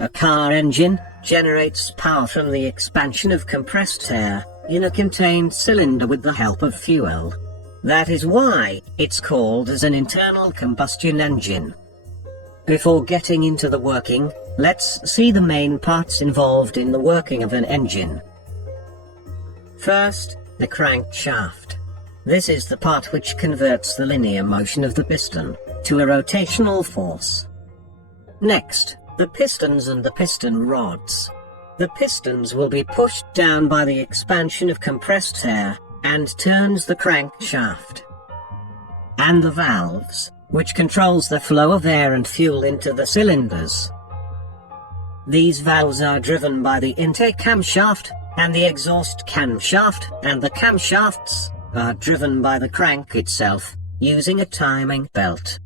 A car engine generates power from the expansion of compressed air in a contained cylinder with the help of fuel. That is why it's called as an internal combustion engine. Before getting into the working, let's see the main parts involved in the working of an engine. First, the crankshaft. This is the part which converts the linear motion of the piston to a rotational force. Next, the pistons and the piston rods. The pistons will be pushed down by the expansion of compressed air and turns the crankshaft. And the valves, which controls the flow of air and fuel into the cylinders. These valves are driven by the intake camshaft and the exhaust camshaft, and the camshafts are driven by the crank itself, using a timing belt.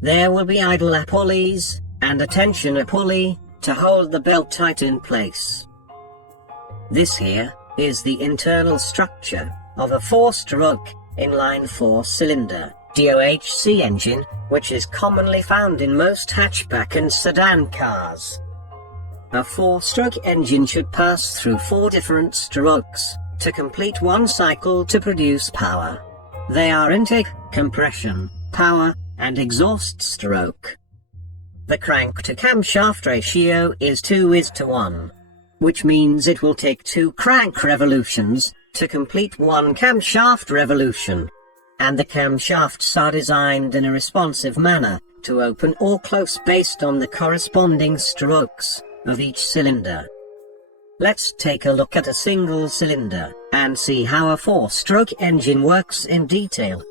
There will be idler pulleys and a tensioner pulley to hold the belt tight in place. This here is the internal structure of a 4-stroke inline 4-cylinder DOHC engine, which is commonly found in most hatchback and sedan cars. A 4-stroke engine should pass through 4 different strokes to complete one cycle to produce power. They are intake, compression, power, and exhaust stroke. The crank to camshaft ratio is 2:1, which means it will take 2 crank revolutions to complete one camshaft revolution. And the camshafts are designed in a responsive manner to open or close based on the corresponding strokes of each cylinder. Let's take a look at a single cylinder and see how a 4-stroke engine works in detail.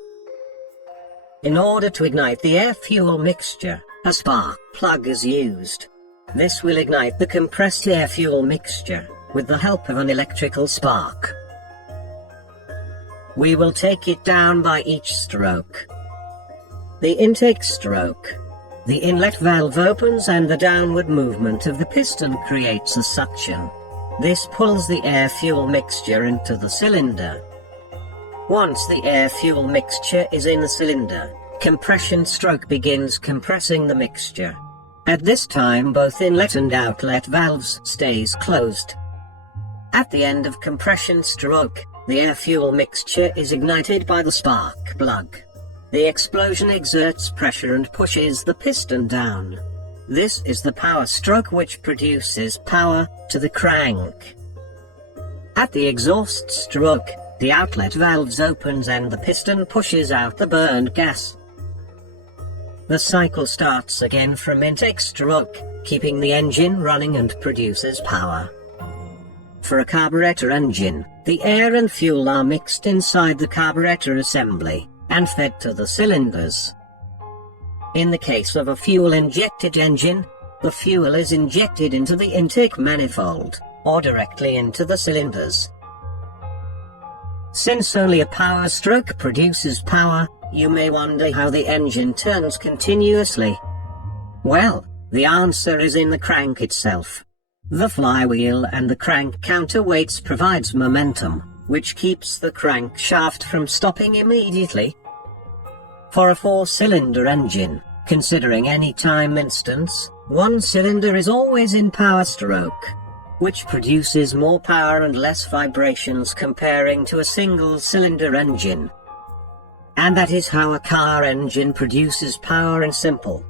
In order to ignite the air-fuel mixture, a spark plug is used. This will ignite the compressed air-fuel mixture with the help of an electrical spark. We will take it down by each stroke. The intake stroke. The inlet valve opens and the downward movement of the piston creates a suction. This pulls the air-fuel mixture into the cylinder. Once the air-fuel mixture is in the cylinder, compression stroke begins compressing the mixture. At this time both inlet and outlet valves stays closed. At the end of compression stroke, the air-fuel mixture is ignited by the spark plug. The explosion exerts pressure and pushes the piston down. This is the power stroke which produces power to the crank. At the exhaust stroke, the outlet valves opens and the piston pushes out the burned gas. The cycle starts again from intake stroke, keeping the engine running and produces power. For a carburetor engine, the air and fuel are mixed inside the carburetor assembly and fed to the cylinders. In the case of a fuel-injected engine, the fuel is injected into the intake manifold, or directly into the cylinders. Since only a power stroke produces power, you may wonder how the engine turns continuously. Well, the answer is in the crank itself. The flywheel and the crank counterweights provides momentum, which keeps the crankshaft from stopping immediately. For a 4-cylinder engine, considering any time instance, one cylinder is always in power stroke, which produces more power and less vibrations comparing to a single-cylinder engine. And that is how a car engine produces power in simple,